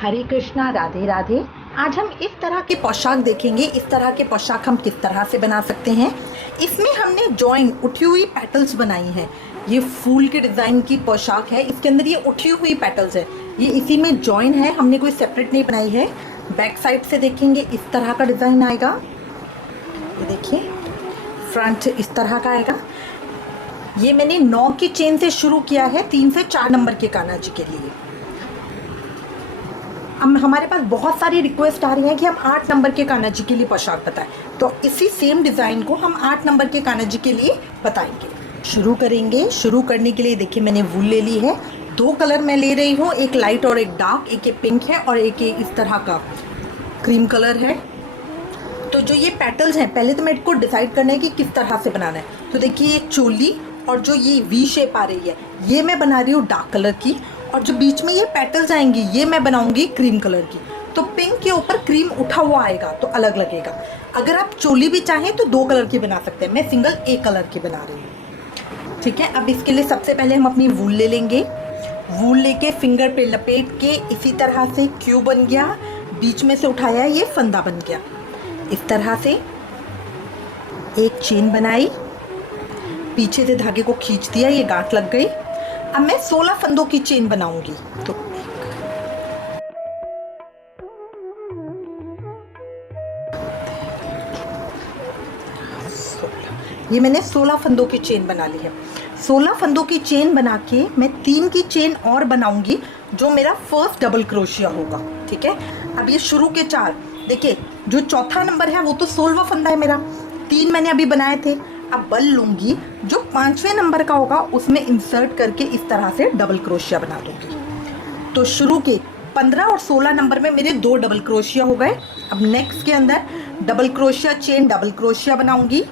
हरे कृष्णा, राधे राधे। आज हम इस तरह के पोशाक देखेंगे। इस तरह के पोशाक हम किस तरह से बना सकते हैं। इसमें हमने जॉइन उठी हुई पेटल्स बनाई हैं। ये फूल के डिज़ाइन की पोशाक है। इसके अंदर ये उठी हुई पेटल्स है। ये इसी में जॉइन है, हमने कोई सेपरेट नहीं बनाई है। बैक साइड से देखेंगे इस तरह का डिज़ाइन आएगा। ये देखिए, फ्रंट इस तरह का आएगा। ये मैंने 9 की चेन से शुरू किया है, 3 से 4 नंबर के कान्हा जी के लिए। अब हमारे पास बहुत सारी रिक्वेस्ट आ रही है कि हम 8 नंबर के कान्हा जी के लिए पोशाक बताएं, तो इसी सेम डिज़ाइन को हम 8 नंबर के कान्हा जी के लिए बताएंगे। शुरू करेंगे। शुरू करने के लिए देखिए मैंने वूल ले ली है। 2 कलर मैं ले रही हूँ, एक लाइट और एक डार्क। एक ये पिंक है और एक ये इस तरह का क्रीम कलर है। तो जो ये पेटल्स हैं, पहले तो मेरे को डिसाइड करना है कि किस तरह से बनाना है। तो देखिए ये चोली और जो ये वी शेप आ रही है, ये मैं बना रही हूँ डार्क कलर की, और जो बीच में ये पेटल्स आएंगी ये मैं बनाऊंगी क्रीम कलर की। तो पिंक के ऊपर क्रीम उठा हुआ आएगा तो अलग लगेगा। अगर आप चोली भी चाहें तो 2 कलर की बना सकते हैं। मैं सिंगल एक कलर की बना रही हूँ। ठीक है, अब इसके लिए सबसे पहले हम अपनी वूल ले लेंगे। वूल लेके फिंगर पे लपेट के इसी तरह से क्यू बन गया, बीच में से उठाया ये फंदा बन गया। इस तरह से एक चेन बनाई, पीछे से धागे को खींच दिया, ये गांठ लग गई। अब मैं 16 फंदों की चेन बनाऊंगी। तो ये मैंने 16 फंदों की चेन बना ली है। 16 फंदों की चेन बना के मैं 3 की चेन और बनाऊंगी, जो मेरा फर्स्ट डबल क्रोशिया होगा। ठीक है, अब ये शुरू के 4 देखिए, जो चौथा नंबर है वो तो 16वां फंदा है मेरा। 3 मैंने अभी बनाए थे। अब बल लूंगी, जो 5वें नंबर का होगा उसमें इंसर्ट करके इस तरह से डबल क्रोशिया बना दूंगी। तो शुरू के 15 और 16 नंबर में मेरे 2 डबल क्रोशिया हो गए। अब नेक्स्ट के अंदर double crochet chain double crochet बनाऊंगी,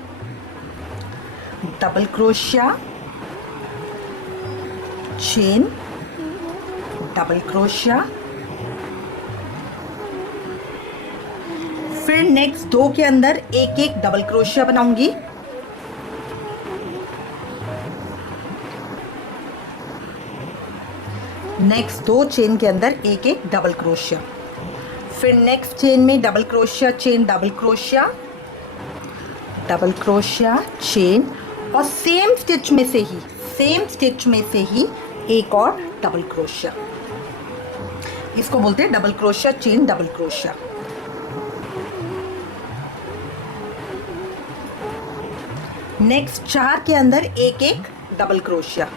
double crochet chain double crochet. फिर नेक्स्ट 2 के अंदर एक एक डबल क्रोशिया बनाऊंगी, नेक्स्ट 2 चेन के अंदर एक एक डबल क्रोशिया। फिर नेक्स्ट चेन में double crochet chain double crochet, double crochet chain, और सेम स्टिच में से ही एक और डबल क्रोशिया। इसको बोलते हैं double crochet chain double crochet. Next 4 के अंदर एक एक डबल क्रोशिया।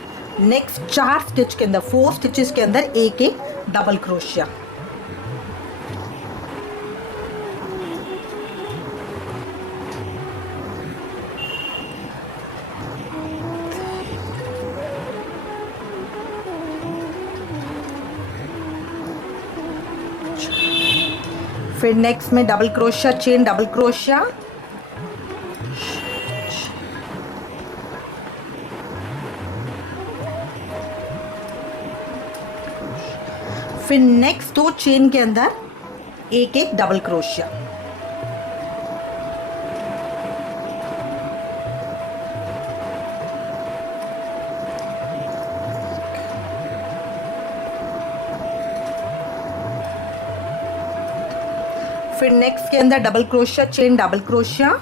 नेक्स्ट 4 स्टिच के अंदर 4 स्टिचेस के अंदर एक एक डबल क्रोशिया। फिर नेक्स्ट में double crochet chain double crochet, फिर नेक्स्ट 2 चेन के अंदर एक एक डबल क्रोशिया। फिर नेक्स्ट के अंदर double crochet chain double crochet.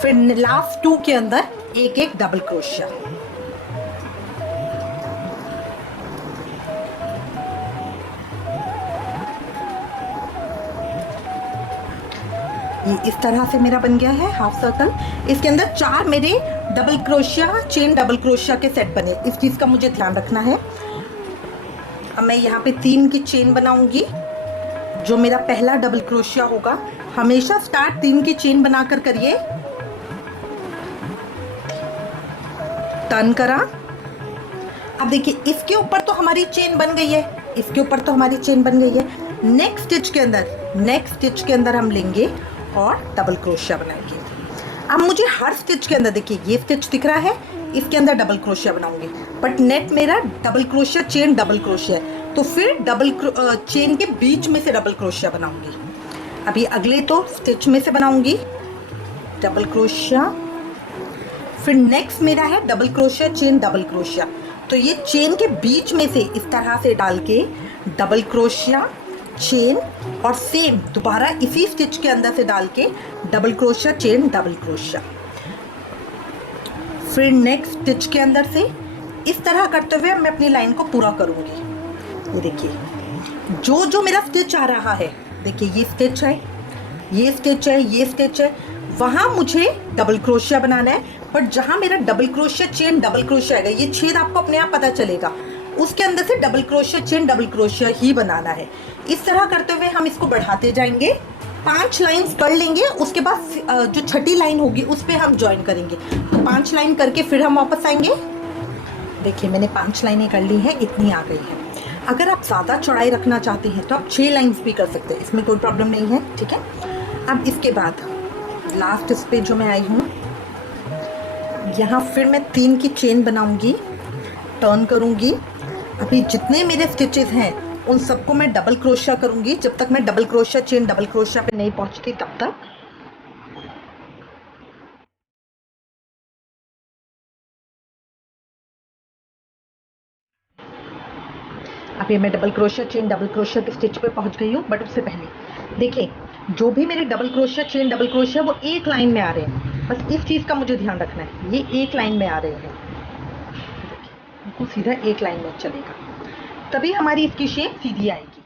फिर लास्ट 2 के अंदर एक एक डबल क्रोशिया। ये इस तरह से मेरा बन गया है हाफ सर्कल। इसके अंदर 4 मेरे double crochet chain double crochet के सेट बने। इस चीज़ का मुझे ध्यान रखना है। अब मैं यहाँ पे 3 की चेन बनाऊंगी, जो मेरा पहला डबल क्रोशिया होगा। हमेशा स्टार्ट 3 की चेन बनाकर करिए। टर्न करा। अब देखिए इसके ऊपर तो हमारी चेन बन गई है, इसके ऊपर तो हमारी चेन बन गई है। नेक्स्ट स्टिच के अंदर हम लेंगे और डबल क्रोशिया बनाएंगे। अब मुझे हर स्टिच के अंदर देखिए, ये स्टिच दिख रहा है, इसके अंदर डबल क्रोशिया बनाऊंगी, बट नेट मेरा double crochet chain double crochet है, तो फिर डबल चेन के बीच में से डबल क्रोशिया बनाऊंगी। अभी अगले तो स्टिच में से बनाऊंगी, डबल क्रोशिया, फिर नेक्स्ट मेरा है double crochet chain double crochet. तो ये चेन के बीच में से इस तरह से डाल के डबल क्रोशिया चेन और सेम दोबारा इसी स्टिच के अंदर से डाल के double crochet chain double crochet. फिर नेक्स्ट स्टिच के अंदर से इस तरह करते हुए मैं अपनी लाइन को पूरा करूँगी। ये देखिए जो जो मेरा स्टिच आ रहा है, देखिए ये स्टिच है, ये स्टिच है, ये स्टिच है, वहाँ मुझे डबल क्रोशिया बनाना है। बट जहाँ मेरा double crochet chain double crochet आएगा, ये छेद आपको अपने आप पता चलेगा, उसके अंदर से double crochet chain double crochet ही बनाना है। इस तरह करते हुए हम इसको बढ़ाते जाएंगे, 5 लाइन्स कर लेंगे। उसके बाद जो छठी लाइन होगी उस पर हम ज्वाइन करेंगे। तो 5 लाइन करके फिर हम वापस आएंगे। देखिए मैंने 5 लाइनें कर ली हैं, इतनी आ गई है। अगर आप ज़्यादा चौड़ाई रखना चाहते हैं तो आप 6 लाइन्स भी कर सकते हैं, इसमें कोई प्रॉब्लम नहीं है, ठीक है। अब इसके बाद लास्ट इस पे जो मैं आई हूँ, यहाँ फिर मैं 3 की चेन बनाऊंगी, टर्न करूंगी। अभी जितने मेरे स्टिचेस हैं उन सबको मैं डबल क्रोशिया करूंगी, जब तक मैं double crochet chain double crochet पे नहीं पहुंचती तब तक। अभी मैं double crochet chain double crochet के स्टिच पे पहुंच गई हूँ। बट उससे पहले देखिए जो भी मेरे double crochet chain double crochet वो एक लाइन में आ रहे हैं, बस इस चीज़ का मुझे ध्यान रखना है, ये एक लाइन में आ रहे हैं, उनको सीधा एक लाइन में चलेगा, तभी हमारी इसकी शेप सीधी आएगी।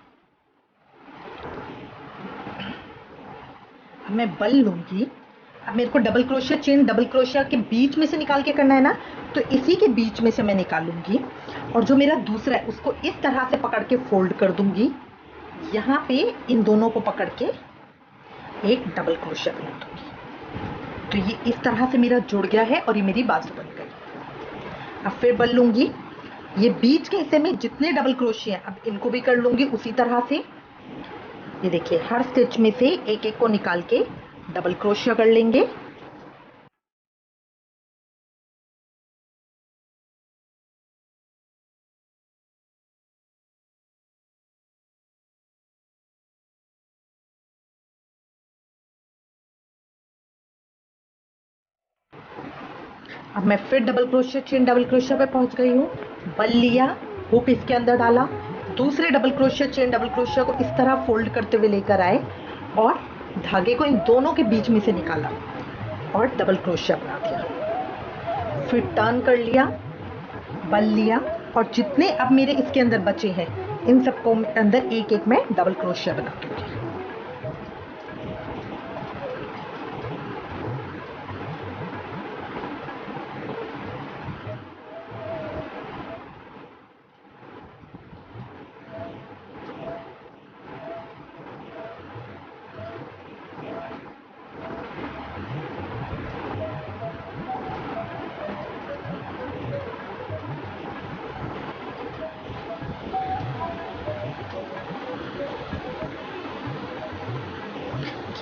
अब मैं बल लूंगी। अब मेरे को double crochet chain double crochet के बीच में से निकाल के करना है ना, तो इसी के बीच में से मैं निकालूंगी और जो मेरा दूसरा है उसको इस तरह से पकड़ के फोल्ड कर दूंगी। यहाँ पे इन दोनों को पकड़ के एक डबल क्रोशिया बना दूंगी। तो ये इस तरह से मेरा जुड़ गया है और ये मेरी बाजू बन गई। अब फिर बल लूंगी, ये बीच के हिस्से में जितने डबल क्रोशिया हैं अब इनको भी कर लूंगी उसी तरह से। ये देखिए हर स्टिच में से एक एक को निकाल के डबल क्रोशिया कर लेंगे। अब मैं फिर double crochet chain double crochet पे पहुंच गई हूँ। बल लिया, हुक इसके अंदर डाला, दूसरे double crochet chain double crochet को इस तरह फोल्ड करते हुए लेकर आए और धागे को इन दोनों के बीच में से निकाला और डबल क्रोशिया बना दिया। फिर टर्न कर लिया, बल लिया और जितने अब मेरे इसके अंदर बचे हैं इन सबको अंदर एक एक में डबल क्रोशिया बना दूंगी।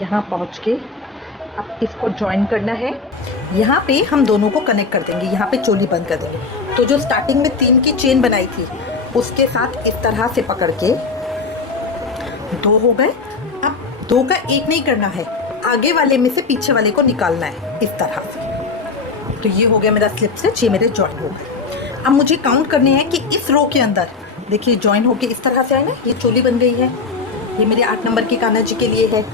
यहाँ पहुँच के अब इसको ज्वाइन करना है। यहाँ पे हम दोनों को कनेक्ट कर देंगे, यहाँ पे चोली बंद कर देंगे। तो जो स्टार्टिंग में 3 की चेन बनाई थी उसके साथ इस तरह से पकड़ के 2 हो गए। अब 2 का एक नहीं करना है, आगे वाले में से पीछे वाले को निकालना है इस तरह से। तो ये हो गया मेरा स्लिप स्टिच, ये मेरे ज्वाइन हो गए। अब मुझे काउंट करने हैं कि इस रो के अंदर देखिए ज्वाइन होके इस तरह से आए ना, ये चोली बन गई है। ये मेरे 8 नंबर की कान्हा जी के लिए है।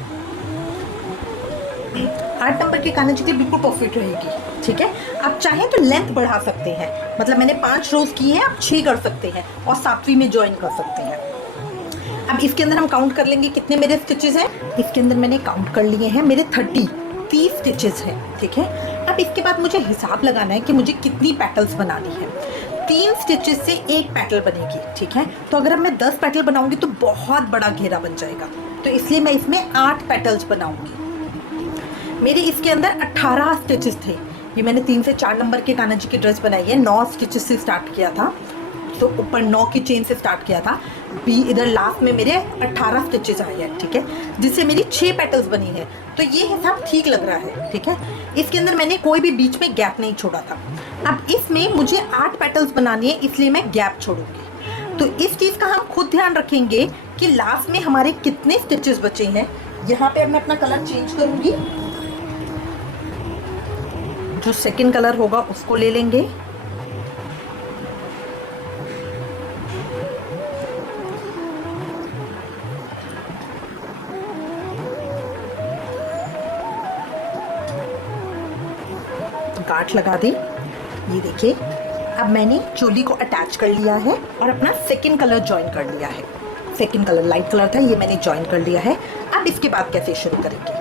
8 नंबर की कान्हा जी के बिल्कुल परफेक्ट रहेगी, ठीक है। आप चाहें तो लेंथ बढ़ा सकते हैं, मतलब मैंने 5 रोज की है, आप 6 कर सकते हैं और 7वीं में ज्वाइन कर सकते हैं। अब इसके अंदर हम काउंट कर लेंगे कितने मेरे स्टिचेस हैं। इसके अंदर मैंने काउंट कर लिए हैं, मेरे 30 स्टिचेस हैं, ठीक है। अब इसके बाद मुझे हिसाब लगाना है कि मुझे कितनी पेटल्स बनानी है। 3 स्टिचेस से 1 पेटल बनेगी, ठीक है। तो अगर अब मैं 10 पेटल बनाऊंगी तो बहुत बड़ा घेरा बन जाएगा, तो इसलिए मैं इसमें 8 पेटल्स बनाऊंगी। मेरे इसके अंदर 18 स्टिचेस थे। ये मैंने 3 से 4 नंबर के कान्हा जी की ड्रेस बनाई है। 9 स्टिचेस से स्टार्ट किया था, तो ऊपर 9 की चेन से स्टार्ट किया था। इधर लास्ट में मेरे 18 स्टिचेस आए हैं, ठीक है, जिससे मेरी 6 पेटल्स बनी है। तो ये हिसाब ठीक लग रहा है, ठीक है। इसके अंदर मैंने कोई भी बीच में गैप नहीं छोड़ा था। अब इसमें मुझे 8 पेटल्स बनानी है, इसलिए मैं गैप छोड़ूंगी। तो इस चीज़ का हम खुद ध्यान रखेंगे कि लास्ट में हमारे कितने स्टिचेस बचे हैं। यहाँ पे अब मैं अपना कलर चेंज करूँगी। जो सेकंड कलर होगा उसको ले लेंगे। गांठ लगा दी। ये देखिए, अब मैंने चोली को अटैच कर लिया है और अपना सेकंड कलर ज्वाइन कर लिया है। सेकंड कलर लाइट कलर था, ये मैंने ज्वाइन कर लिया है। अब इसके बाद कैसे शुरू करेंगे?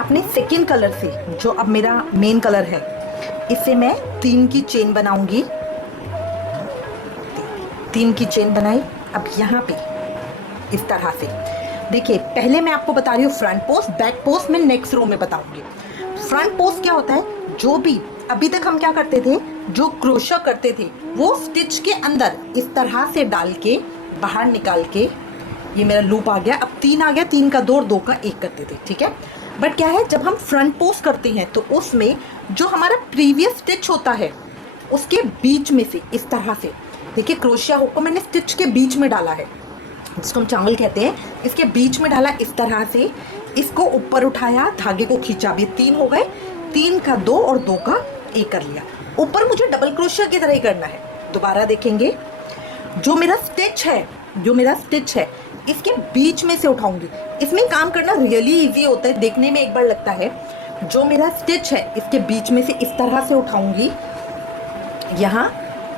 अपने सेकंड कलर से, जो अब मेरा मेन कलर है, इससे मैं 3 की चेन बनाऊंगी। 3 की चेन बनाई। अब यहाँ पे इस तरह से देखिए, पहले मैं आपको बता रही हूँ फ्रंट पोस्ट, बैक पोस्ट मैं नेक्स्ट रो में बताऊंगी। फ्रंट पोस्ट क्या होता है? जो भी अभी तक हम क्या करते थे, जो क्रोशा करते थे वो स्टिच के अंदर इस तरह से डाल के बाहर निकाल के, ये मेरा लूप आ गया। अब 3 आ गया, 3 का 2 और 2 का 1 करते थे, ठीक है। बट क्या है, जब हम फ्रंट पोस्ट करते हैं तो उसमें जो हमारा प्रीवियस स्टिच होता है उसके बीच में से इस तरह से देखिए, क्रोशिया हुक को मैंने स्टिच के बीच में डाला है, जिसको हम चावल कहते हैं, इसके बीच में डाला इस तरह से। इसको ऊपर उठाया, धागे को खींचा, भी 3 हो गए, 3 का 2 और 2 का 1 कर लिया। ऊपर मुझे डबल क्रोशिया की तरह ही करना है। दोबारा देखेंगे, जो मेरा स्टिच है इसके बीच में से उठाऊंगी। इसमें काम करना रियली इजी होता है, देखने में एक बार लगता है। जो मेरा स्टिच है इसके बीच में से इस तरह से उठाऊंगी, यहाँ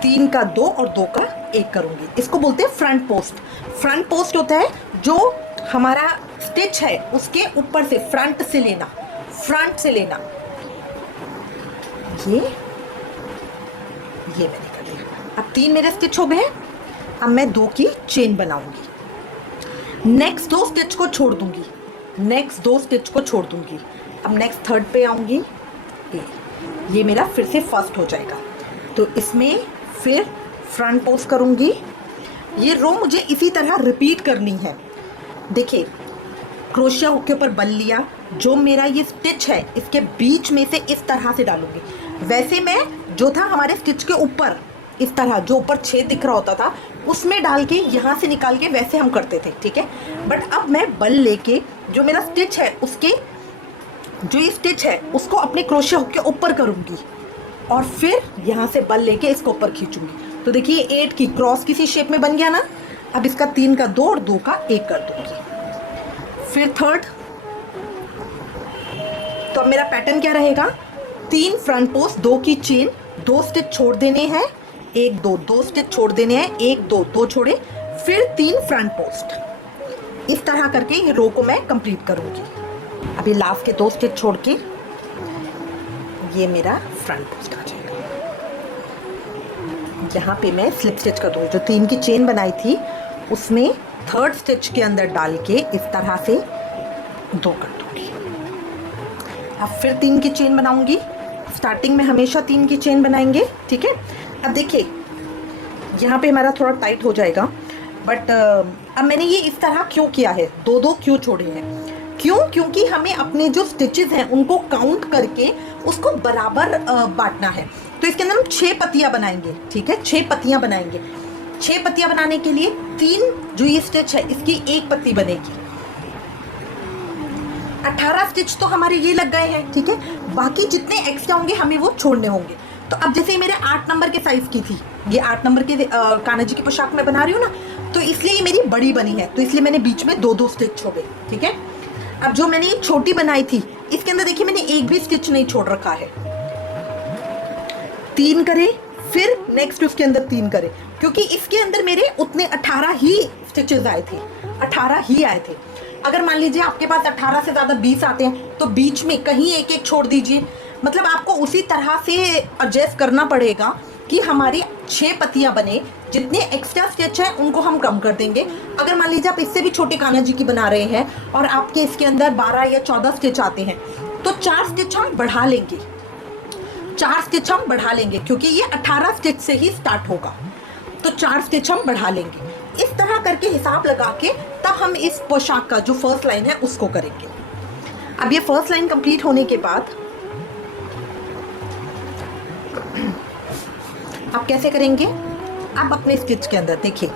3 का 2 और 2 का 1 करूंगी। इसको बोलते हैं फ्रंट पोस्ट। फ्रंट पोस्ट होता है जो हमारा स्टिच है उसके ऊपर से फ्रंट से लेना। ये मैंने कर लिया। अब 3 मेरे स्टिच हो गए। अब मैं 2 की चेन बनाऊंगी। नेक्स्ट 2 स्टिच को छोड़ दूंगी। अब नेक्स्ट थर्ड पे आऊंगी। ये मेरा फिर से फर्स्ट हो जाएगा। तो इसमें फिर फ्रंट पोस्ट करूंगी। ये रो मुझे इसी तरह रिपीट करनी है। देखिए, क्रोशिया हुक के ऊपर बल लिया, जो मेरा ये स्टिच है इसके बीच में से इस तरह से डालूंगी। वैसे मैं जो था हमारे स्टिच के ऊपर इस तरह, जो ऊपर छेद दिख रहा होता था उसमें डाल के यहाँ से निकाल के वैसे हम करते थे, ठीक है। बट अब मैं बल लेके जो मेरा स्टिच है उसके, जो ये स्टिच है उसको अपने क्रोशिया हुक के ऊपर करूँगी और फिर यहाँ से बल लेके इसको ऊपर खींचूंगी। तो देखिए 8 की क्रॉस किसी शेप में बन गया ना। अब इसका 3 का 2 और 2 का 1 कर दूंगी। फिर थर्ड। तो अब मेरा पैटर्न क्या रहेगा? 3 फ्रंट पोस्ट, 2 की चेन, 2 स्टिच छोड़ देने हैं, 1 2 2 स्टिच छोड़ देने हैं, 1 2 2 छोड़े, फिर 3 फ्रंट पोस्ट। इस तरह करके ये रो को मैं कंप्लीट करूंगी। अभी लास्ट के 2 स्टिच छोड़ के ये मेरा फ्रंट पोस्ट आ जाएगा। यहाँ पे मैं स्लिप स्टिच कर दूँगी। जो 3 की चेन बनाई थी उसमें थर्ड स्टिच के अंदर डाल के इस तरह से 2 कर दूँगी। अब फिर 3 की चेन बनाऊँगी। स्टार्टिंग में हमेशा 3 की चेन बनाएंगे, ठीक है। अब देखिए, यहाँ पे हमारा थोड़ा टाइट हो जाएगा, बट अब मैंने ये इस तरह क्यों किया है, 2 क्यों छोड़े हैं? क्योंकि हमें अपने जो स्टिचेस हैं उनको काउंट करके उसको बराबर बांटना है। तो इसके अंदर हम 6 पत्तियां बनाएंगे, ठीक है। 6 पत्तियां बनाएंगे। 6 पत्तियां बनाने के लिए 3 जो ये स्टिच है इसकी 1 पत्ती बनेगी। 18 स्टिच तो हमारे ये लग गए हैं, ठीक है। बाकी जितने एक्स्ट्रा होंगे हमें वो छोड़ने होंगे। तो अब जैसे मेरे 8 नंबर के साइज की थी, ये 8 नंबर के कान्हा जी की पोशाक में बना रही हूँ ना, तो इसलिए ये मेरी बड़ी बनी है, तो इसलिए मैंने बीच में 2 स्टिच छोड़े, ठीक है। अब जो मैंने ये छोटी बनाई थी इसके अंदर देखिए मैंने एक भी स्टिच नहीं छोड़ रखा है। 3 करे, फिर नेक्स्ट उसके अंदर 3 करे, क्योंकि इसके अंदर मेरे उतने 18 ही स्टिचेस आए थे, 18 ही आए थे। अगर मान लीजिए आपके पास 18 से ज़्यादा 20 आते हैं तो बीच में कहीं एक छोड़ दीजिए। मतलब आपको उसी तरह से एडजस्ट करना पड़ेगा कि हमारी 6 पत्तियां बने। जितने एक्स्ट्रा स्टिच हैं उनको हम कम कर देंगे। अगर मान लीजिए आप इससे भी छोटे कान्हा जी की बना रहे हैं और आपके इसके अंदर 12 या 14 स्टिच आते हैं तो 4 स्टिच हम बढ़ा लेंगे। 4 स्टिच हम बढ़ा लेंगे क्योंकि ये 18 स्टिच से ही स्टार्ट होगा, तो 4 स्टिच हम बढ़ा लेंगे। इस तरह करके हिसाब लगा के तब हम इस पोशाक का जो फर्स्ट लाइन है उसको करेंगे। अब ये फर्स्ट लाइन कंप्लीट होने के बाद आप कैसे करेंगे? अब अपने स्टिच के अंदर देखिए,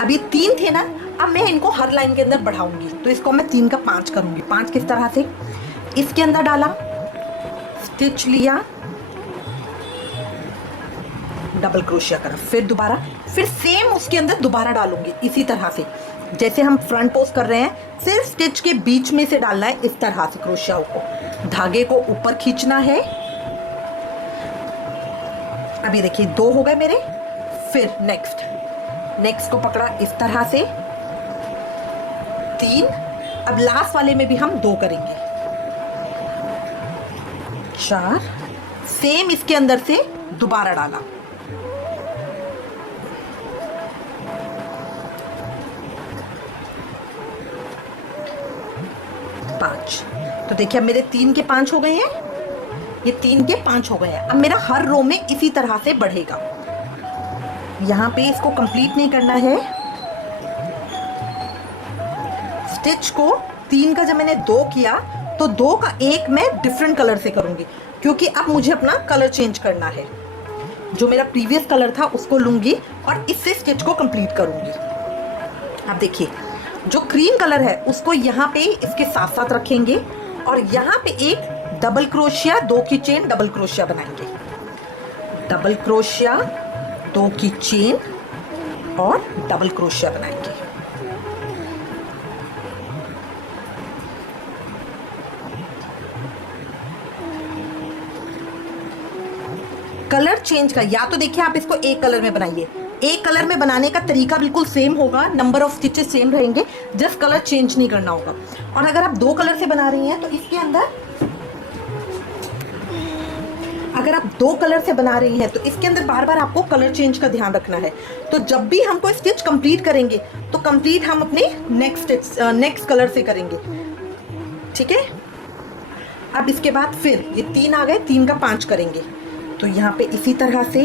अब ये 3 थे ना, अब मैं इनको हर लाइन के अंदर बढ़ाऊंगी। तो इसको मैं 3 का 5 करूंगी। 5 किस तरह से? इसके अंदर डाला, स्टिच लिया, डबल क्रोशिया करा, फिर दोबारा, फिर सेम उसके अंदर दोबारा डालूंगी इसी तरह से जैसे हम फ्रंट पोस्ट कर रहे हैं। सिर्फ स्टिच के बीच में से डालना है इस तरह से क्रोशिया को, धागे को ऊपर खींचना है। अभी देखिए 2 हो गए मेरे। फिर नेक्स्ट को पकड़ा इस तरह से 3। अब लास्ट वाले में भी हम 2 करेंगे, 4, सेम इसके अंदर से दोबारा डाला, 5। तो देखिए अब मेरे 3 के 5 हो गए हैं, ये 3 के 5 हो गए हैं। अब मेरा हर रो में इसी तरह से बढ़ेगा। यहाँ पे इसको कंप्लीट नहीं करना है। स्टिच को 3 का जब मैंने 2 किया तो 2 का 1 मैं डिफरेंट कलर से करूंगी, क्योंकि अब मुझे अपना कलर चेंज करना है। जो मेरा प्रीवियस कलर था उसको लूंगी और इससे स्टिच को कंप्लीट करूंगी। अब देखिए जो क्रीम कलर है उसको यहाँ पे इसके साथ साथ रखेंगे और यहाँ पे एक डबल क्रोशिया 2 की चेन डबल क्रोशिया बनाएंगे, डबल क्रोशिया 2 की चेन और डबल क्रोशिया बनाएंगे। कलर चेंज का या तो देखिए आप इसको एक कलर में बनाइए, एक कलर में बनाने का तरीका बिल्कुल सेम होगा, नंबर ऑफ स्टिचेस सेम रहेंगे, जस्ट कलर चेंज नहीं करना होगा। और अगर आप 2 कलर से बना रही हैं तो इसके अंदर, अगर आप 2 कलर से बना रही हैं तो इसके अंदर बार बार आपको कलर चेंज का ध्यान रखना है। तो जब भी हम कोई स्टिच कंप्लीट करेंगे तो कंप्लीट हम अपने नेक्स्ट कलर से करेंगे, ठीक है। अब इसके बाद फिर ये 3 आ गए, 3 का 5 करेंगे। तो यहाँ पे इसी तरह से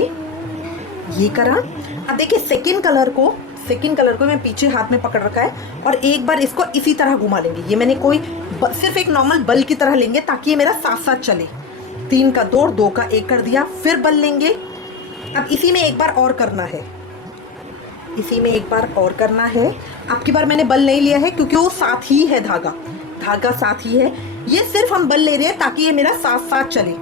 ये करा। अब देखिए सेकेंड कलर को मैं पीछे हाथ में पकड़ रखा है और एक बार इसको इसी तरह घुमा लेंगे। ये मैंने कोई सिर्फ एक नॉर्मल बल की तरह लेंगे ताकि ये मेरा साथ साथ चले। 3 का 2, 2 का 1 कर दिया, फिर बल लेंगे। अब इसी में एक बार और करना है, अब की बार मैंने बल नहीं लिया है क्योंकि वो साथ ही है, धागा साथ ही है। ये सिर्फ हम बल ले रहे हैं ताकि ये मेरा साथ साथ चले।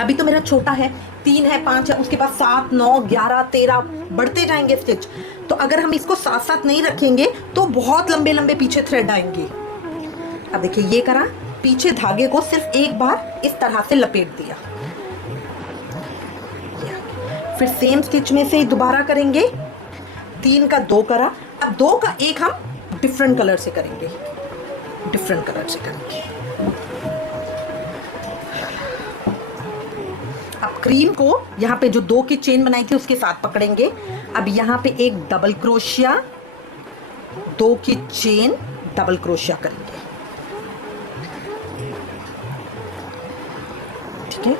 अभी तो मेरा छोटा है, 3 है, 5 है, उसके बाद 7, 9, 11, 13 बढ़ते जाएंगे स्टिच। तो अगर हम इसको साथ साथ नहीं रखेंगे तो बहुत लंबे लंबे पीछे थ्रेड आएंगे। अब देखिए ये करा, पीछे धागे को सिर्फ एक बार इस तरह से लपेट दिया, फिर सेम स्टिच में से दोबारा करेंगे। 3 का 2 करा, अब 2 का 1 हम डिफरेंट कलर से करेंगे, अब क्रीम को यहाँ पे जो 2 की चेन बनाई थी उसके साथ पकड़ेंगे। अब यहाँ पे एक डबल क्रोशिया 2 की चेन डबल क्रोशिया करेंगे, ठीक है।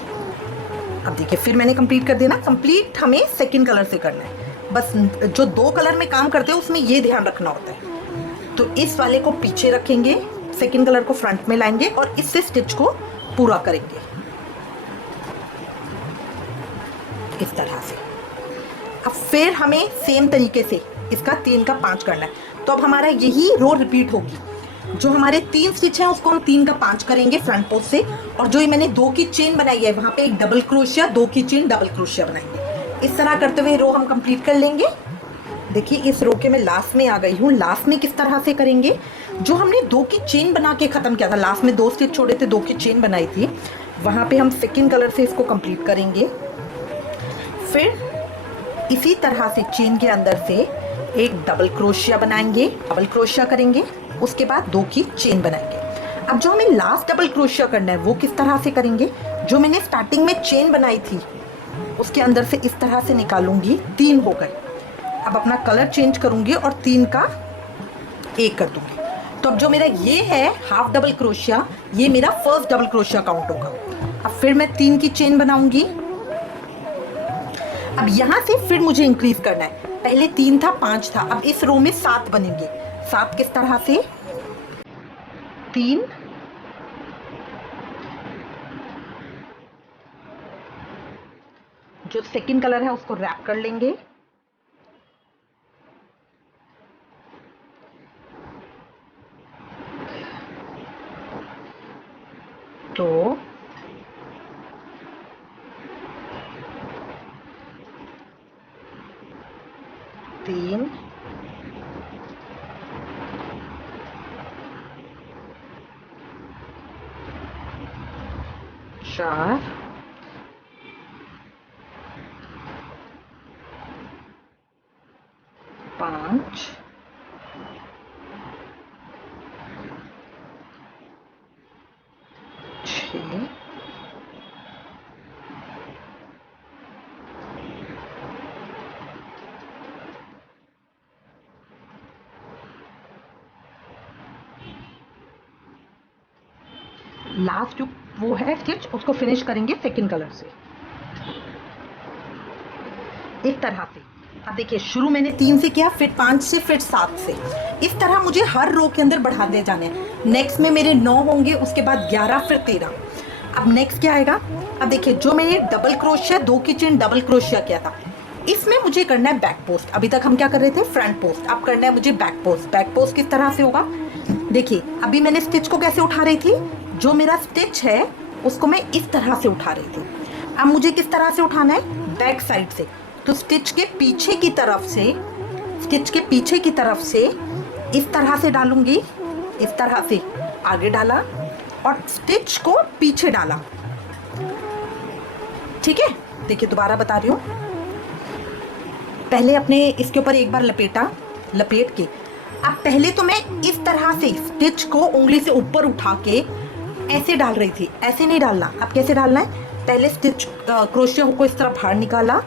अब देखिए फिर मैंने कंप्लीट कर दिया ना। कंप्लीट हमें सेकंड कलर से करना है, बस जो 2 कलर में काम करते हैं उसमें ये ध्यान रखना होता है। तो इस वाले को पीछे रखेंगे, सेकंड कलर को फ्रंट में लाएंगे और इससे स्टिच को पूरा करेंगे इस तरह से। अब फिर हमें सेम तरीके से इसका 3 का 5 करना है। तो अब हमारा यही रो रिपीट होगी। जो हमारे 3 स्टिच हैं उसको हम 3 का 5 करेंगे फ्रंट पोस्ट से, और जो मैंने 2 की चेन बनाई है वहां पे एक डबल क्रोशिया 2 की चेन डबल क्रोशिया बनाएंगे। इस तरह करते हुए रो हम कंप्लीट कर लेंगे। देखिए इस रो के मैं लास्ट में आ गई हूँ। लास्ट में किस तरह से करेंगे, जो हमने 2 की चेन बना के खत्म किया था, लास्ट में 2 स्टिच छोड़े थे, 2 की चेन बनाई थी, वहां पे हम सेकेंड कलर से इसको कंप्लीट करेंगे। फिर इसी तरह से चेन के अंदर से एक डबल क्रोशिया बनाएंगे, डबल क्रोशिया करेंगे, उसके बाद 2 की चेन बनाएंगे। अब जो हमें लास्ट डबल क्रोशिया करना है वो किस तरह से करेंगे, जो मैंने स्टार्टिंग में चेन बनाई थी उसके अंदर से इस तरह से निकालूंगी। 3 हो गए। अब अपना कलर चेंज करूंगी और 3 का 1 कर दूंगी। तो अब जो मेरा ये है हाफ डबल क्रोशिया, ये मेरा फर्स्ट डबल क्रोशिया काउंट होगा। अब फिर मैं 3 की चेन बनाऊंगी। अब यहां से फिर मुझे इंक्रीज करना है। पहले 3 था, 5 था, अब इस रो में 7 बनेंगे। 7 किस तरह से, 3, जो सेकंड कलर है उसको रैप कर लेंगे, तो 4 5 6 लास्ट जो वो है स्टिच उसको फिनिश करेंगे सेकंड कलर से इस तरह से। अब देखिए शुरू मैंने 3 से किया, फिर 5 से, फिर 7 से। इस तरह मुझे हर रो के अंदर बढ़ाते जाने हैं। नेक्स्ट में मेरे 9 होंगे, उसके बाद 11, फिर 13। अब नेक्स्ट क्या आएगा? अब देखिए जो मैंने डबल क्रोशिया 2 की चेन डबल क्रोशिया किया था, इसमें मुझे करना है बैक पोस्ट। अभी तक हम क्या कर रहे थे? Front post. अब करना है मुझे बैक पोस्ट। बैक पोस्ट किस तरह से होगा? देखिए अभी मैंने स्टिच को कैसे उठा रही थी, जो मेरा स्टिच है उसको मैं इस तरह से उठा रही थी। अब मुझे किस तरह से उठाना है? बैक साइड से। तो स्टिच के पीछे की तरफ से, स्टिच के पीछे की तरफ से इस तरह से डालूंगी, इस तरह से आगे डाला और स्टिच को पीछे डाला। ठीक है, देखिए दोबारा बता रही हूँ। पहले अपने इसके ऊपर एक बार लपेटा, लपेट के अब पहले तो मैं इस तरह से स्टिच को उंगली से ऊपर उठा के ऐसे डाल रही थी, ऐसे नहीं डालना। अब कैसे डालना है? पहले स्टिच क्रोशिया को इस तरह बाहर निकाला,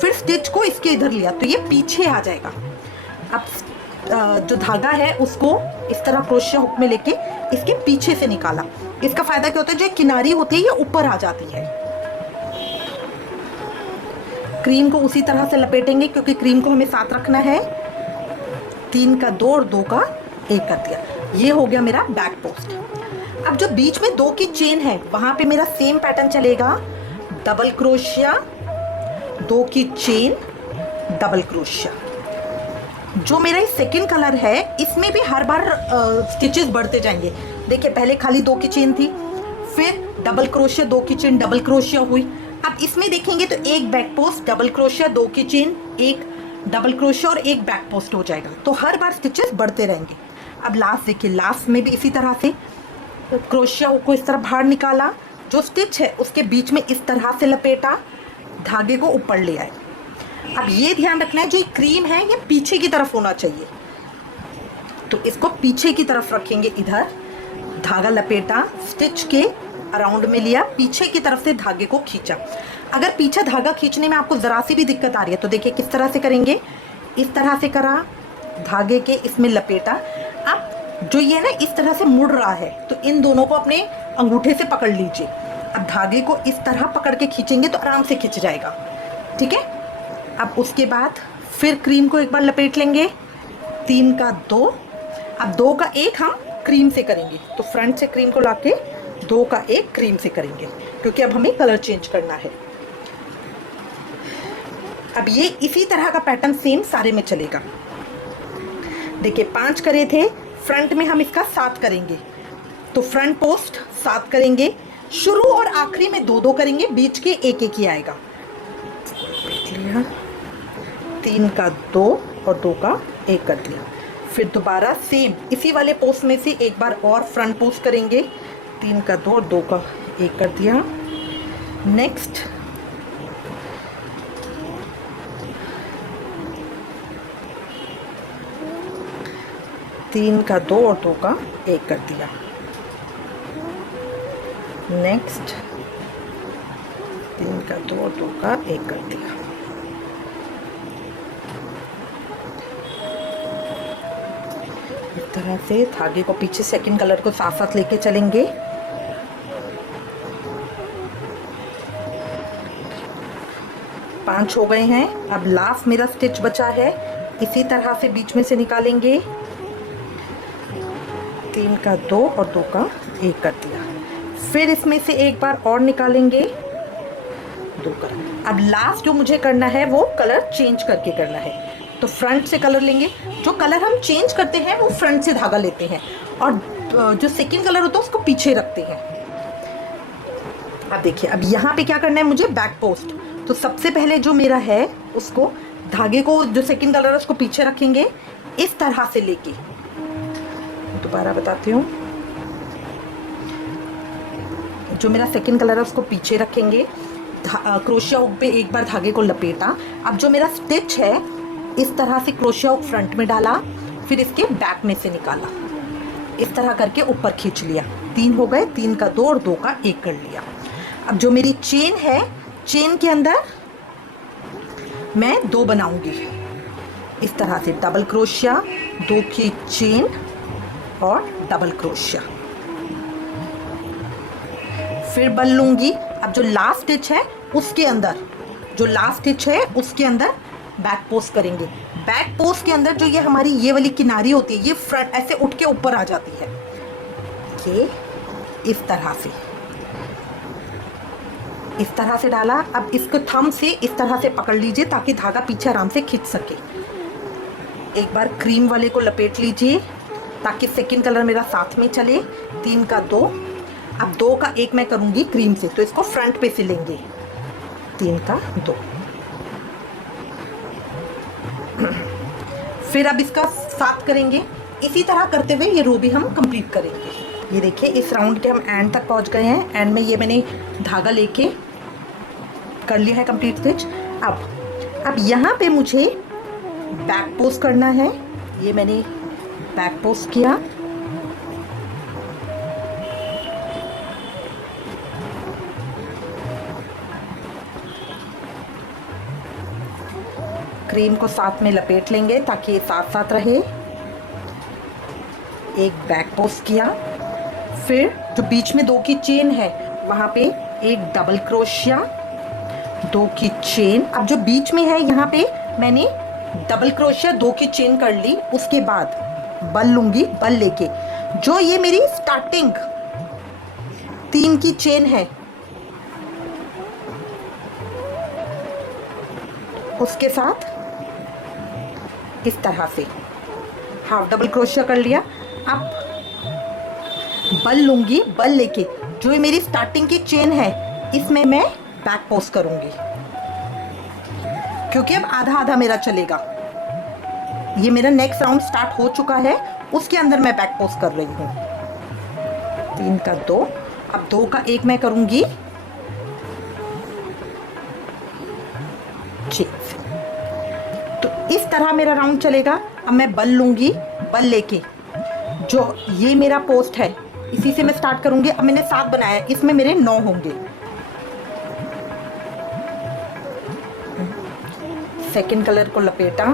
फिर स्टिच को इसके इधर लिया, तो ये पीछे आ जाएगा। अब जो धागा है उसको इस तरह क्रोशिया हुक में लेके इसके पीछे से निकाला। इसका फायदा क्या होता है? जो किनारी होती है ये ऊपर आ जाती है। क्रीम को उसी तरह से लपेटेंगे क्योंकि क्रीम को हमें साथ रखना है। 3 का 2 और 2 का 1 कर दिया। ये हो गया मेरा बैक पोस्ट। अब जो बीच में 2 की चेन है वहां पे मेरा सेम पैटर्न चलेगा। डबल क्रोशिया, 2 की चेन, डबल क्रोशिया। जो मेरा सेकंड कलर है इसमें भी हर बार स्टिचेस बढ़ते जाएंगे। देखिए पहले खाली 2 की चेन थी, फिर डबल क्रोशिया, 2 की चेन, डबल क्रोशिया हुई। अब इसमें देखेंगे तो एक बैक पोस्ट, डबल क्रोशिया, 2 की चेन, एक डबल क्रोशिया और एक बैक पोस्ट हो जाएगा। तो हर बार स्टिचेस बढ़ते रहेंगे। अब लास्ट देखिए, लास्ट में भी इसी तरह से क्रोशिया को इस तरह बाहर निकाला, जो स्टिच है उसके बीच में इस तरह से लपेटा, धागे को ऊपर ले आए। अब ये ध्यान रखना है जो क्रीम है ये पीछे की तरफ होना चाहिए, तो इसको पीछे की तरफ रखेंगे। इधर धागा लपेटा, स्टिच के अराउंड में लिया, पीछे की तरफ से धागे को खींचा। अगर पीछे धागा खींचने में आपको ज़रा सी भी दिक्कत आ रही है तो देखिए किस तरह से करेंगे। इस तरह से करा, धागे के इसमें लपेटा। अब जो ये ना इस तरह से मुड़ रहा है तो इन दोनों को अपने अंगूठे से पकड़ लीजिए। अब धागे को इस तरह पकड़ के खींचेंगे तो आराम से खिंच जाएगा। ठीक है, अब उसके बाद फिर क्रीम को एक बार लपेट लेंगे। 3 का 2, अब 2 का 1 हम क्रीम से करेंगे, तो फ्रंट से क्रीम को लाके 2 का 1 क्रीम से करेंगे क्योंकि अब हमें कलर चेंज करना है। अब ये इसी तरह का पैटर्न सेम सारे में चलेगा। देखिए 5 करे थे, फ्रंट में हम इसका 7 करेंगे, तो फ्रंट पोस्ट 7 करेंगे। शुरू और आखिरी में 2-2 करेंगे, बीच के 1-1 ही आएगा। 3 का 2 और 2 का 1 कर दिया। फिर दोबारा सेम इसी वाले पोस्ट में से एक बार और फ्रंट पोस्ट करेंगे। 3 का 2 और 2 का 1 कर दिया। नेक्स्ट तीन का 2 और 2 का 1 कर दिया। नेक्स्ट 3 का 2 और 2 का 1 कर दिया। इस तरह से धागे को पीछे सेकंड कलर को साथ साथ लेके चलेंगे। पांच हो गए हैं। अब लास्ट मेरा स्टिच बचा है, इसी तरह से बीच में से निकालेंगे। 3 का 2 और 2 का 1 कर दिया। फिर इसमें से एक बार और निकालेंगे, 2 का। अब लास्ट जो मुझे करना है वो कलर चेंज करके करना है, तो फ्रंट से कलर लेंगे। जो कलर हम चेंज करते हैं वो फ्रंट से धागा लेते हैं और जो सेकंड कलर होता है उसको पीछे रखते हैं। अब देखिए, अब यहाँ पे क्या करना है मुझे? Back post. तो सबसे पहले जो मेरा है उसको धागे को, जो सेकंड कलर है उसको पीछे रखेंगे इस तरह से लेके। दोबारा बताती हूँ, जो मेरा सेकंड कलर है उसको पीछे रखेंगे, क्रोशिया हुक पे एक बार धागे को लपेटा। अब जो मेरा स्टिच है इस तरह से क्रोशिया हुक फ्रंट में डाला, फिर इसके बैक में से निकाला, इस तरह करके ऊपर खींच लिया। 3 हो गए, 3 का 2 और 2 का 1 कर लिया। अब जो मेरी चेन है, चेन के अंदर मैं 2 बनाऊंगी इस तरह से, डबल क्रोशिया, 2 की चेन और डबल क्रोशिया, फिर बल लूंगी। अब जो लास्ट स्टिच है उसके अंदर, जो लास्ट स्टिच है उसके अंदर बैक पोस्ट करेंगे। बैक पोस्ट के अंदर जो ये हमारी ये वाली किनारी होती है, ये फ्रंट ऐसे उठ के ऊपर आ जाती है, ये इस तरह से डाला। अब इसको थंब से इस तरह से पकड़ लीजिए ताकि धागा पीछे आराम से खींच सके। एक बार क्रीम वाले को लपेट लीजिए ताकि सेकंड कलर मेरा साथ में चले। 3 का 2, अब 2 का 1 मैं करूँगी क्रीम से, तो इसको फ्रंट पे सिलेंगे। 3 का 2, फिर अब इसका 7 करेंगे। इसी तरह करते हुए ये रो भी हम कंप्लीट करेंगे। ये देखिए इस राउंड के हम एंड तक पहुंच गए हैं। एंड में ये मैंने धागा लेके कर लिया है कंप्लीट स्टिच। अब यहाँ पे मुझे बैक पोस्ट करना है। ये मैंने बैक पोस्ट किया, क्रीम को साथ में लपेट लेंगे ताकि ये साथ साथ रहे। एक बैक पोस्ट किया, फिर जो बीच में 2 की चेन है वहाँ पे एक डबल क्रोशिया, 2 की चेन। अब जो बीच में है यहाँ पे मैंने डबल क्रोशिया 2 की चेन कर ली। उसके बाद बल लूँगी, बल लेके जो ये मेरी स्टार्टिंग 3 की चेन है उसके साथ इस तरह से हाफ डबल क्रोशिया कर लिया। अब बल लूँगी, बल लेके जो ये मेरी स्टार्टिंग की चेन है इसमें मैं बैक पोस्ट करूँगी, क्योंकि अब आधा आधा मेरा चलेगा। ये मेरा नेक्स्ट राउंड स्टार्ट हो चुका है, उसके अंदर मैं बैक पोस्ट कर रही हूँ। 3 का 2, अब 2 का 1 मैं करूँगी तो इस तरह मेरा राउंड चलेगा। अब मैं बल लूँगी, बल लेके जो ये मेरा पोस्ट है इसी से मैं स्टार्ट करूँगी। अब मैंने 7 बनाया, इसमें मेरे 9 होंगे। सेकंड कलर को लपेटा,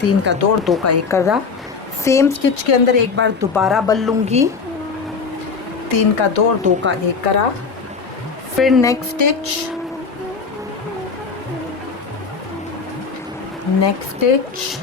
3 का 2 और 2 का 1 कर रहा। सेम स्टिच के अंदर एक बार दोबारा बल लूँगी, 3 का 2 और 2 का 1 करा। फिर next stitch, next stitch,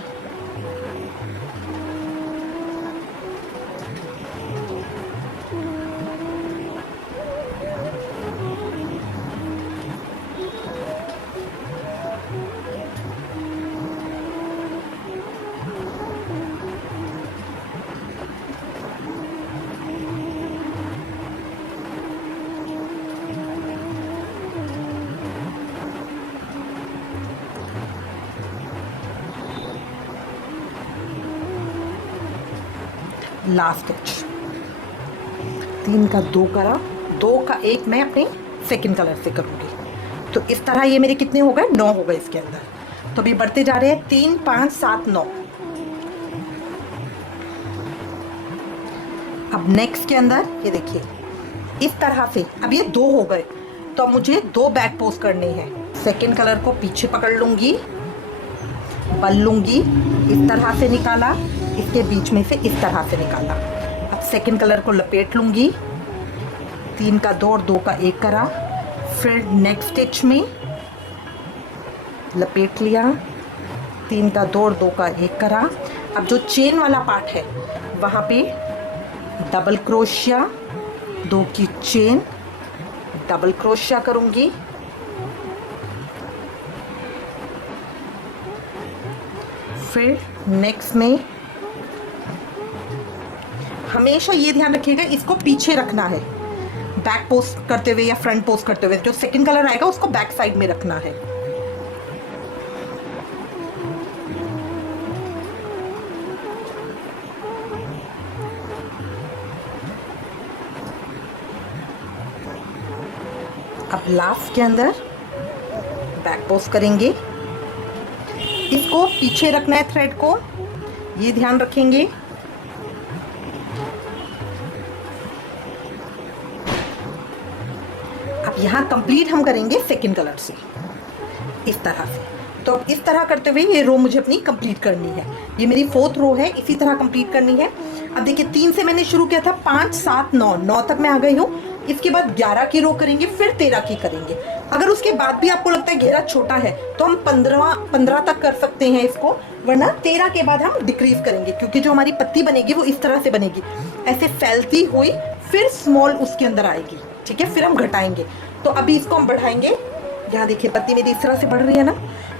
last stitch, 3 का 2 करा, 2 का 1 मैं अपने सेकंड कलर से करूँगी। तो इस तरह ये मेरे कितने हो गए, 9 हो गए इसके अंदर। तो अभी बढ़ते जा रहे हैं, 3 5 7 9। अब नेक्स्ट के अंदर ये देखिए इस तरह से, अब ये 2 हो गए तो अब मुझे 2 बैक पोस्ट करने हैं। सेकंड कलर को पीछे पकड़ लूँगी, बल लूँगी, इस तरह से निकाला, इसके बीच में से इस तरह से निकाला। अब सेकंड कलर को लपेट लूँगी, 3 का 2 और 2 का 1 करा। फिर नेक्स्ट स्टिच में लपेट लिया, 3 का 2 और 2 का 1 करा। अब जो चेन वाला पार्ट है वहाँ पे डबल क्रोशिया, 2 की चेन, डबल क्रोशिया करूँगी, फिर नेक्स्ट में हमेशा ये ध्यान रखिएगा इसको पीछे रखना है, बैक पोस्ट करते हुए या फ्रंट पोस्ट करते हुए। जो सेकंड कलर आएगा उसको बैक साइड में रखना है। अब लास्ट के अंदर बैक पोस्ट करेंगे, इसको पीछे रखना है थ्रेड को, ये ध्यान रखेंगे। अब यहाँ कंप्लीट हम करेंगे सेकंड कलर से इस तरह से। तो अब इस तरह करते हुए ये रो मुझे अपनी कंप्लीट करनी है। ये मेरी 4th रो है, इसी तरह कंप्लीट करनी है। अब देखिए 3 से मैंने शुरू किया था, 5, 7, 9, 9 तक मैं आ गई हूँ। इसके बाद 11 की रो करेंगे, फिर 13 की करेंगे। अगर उसके बाद भी आपको लगता है घेरा छोटा है तो हम 15 तक कर सकते हैं इसको, वरना 13 के बाद हम डिक्रीज करेंगे, क्योंकि जो हमारी पत्ती बनेगी वो इस तरह से बनेगी, ऐसे फैलती हुई, फिर स्मॉल उसके अंदर आएगी। ठीक है, फिर हम घटाएंगे। तो अभी इसको हम बढ़ाएंगे। यहाँ देखिए पत्ती मेरी इस तरह से बढ़ रही है ना।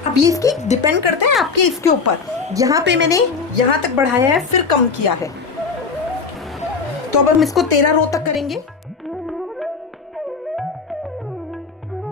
अब ये इसकी डिपेंड करता है आपके इसके ऊपर। यहाँ पे मैंने यहाँ तक बढ़ाया है, फिर कम किया है। तो अब हम इसको 13 रो तक करेंगे।